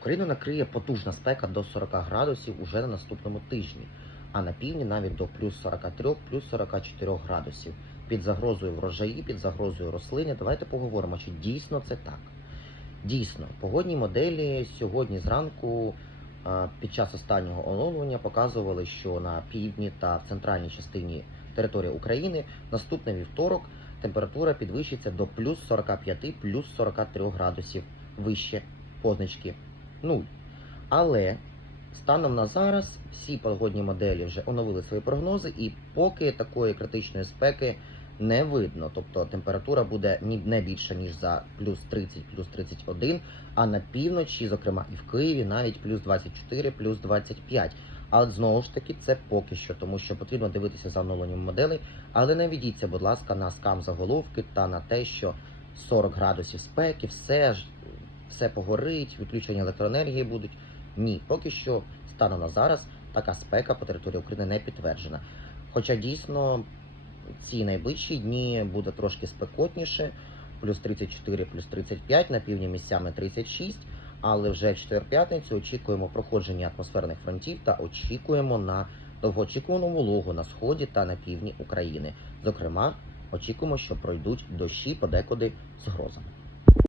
Україну накриє потужна спека до 40 градусів уже на наступному тижні, а на півдні навіть до плюс 43, плюс 44 градусів. Під загрозою врожаї, під загрозою рослини. Давайте поговоримо, чи дійсно це так. Дійсно, погодні моделі сьогодні зранку під час останнього оновлення показували, що на півдні та в центральній частині території України наступний вівторок температура підвищиться до плюс 45, плюс 43 градусів вище позначки 0. Але станом на зараз всі погодні моделі вже оновили свої прогнози, і поки такої критичної спеки не видно. Тобто температура буде не більша, ніж за плюс 30, плюс 31, а на півночі, зокрема і в Києві, навіть плюс 24, плюс 25. Але знову ж таки, це поки що, тому що потрібно дивитися за оновленням моделей. Але не ведіться, будь ласка, на скам заголовки та на те, що 40 градусів спеки, все ж все погорить, відключення електроенергії будуть. Ні, поки що станом на зараз така спека по території України не підтверджена. Хоча дійсно ці найближчі дні буде трошки спекотніше, плюс 34, плюс 35, на півдні місцями 36, але вже в четвер-п'ятницю очікуємо проходження атмосферних фронтів та очікуємо на довгоочікувану вологу на сході та на півдні України. Зокрема, очікуємо, що пройдуть дощі подекуди з грозами.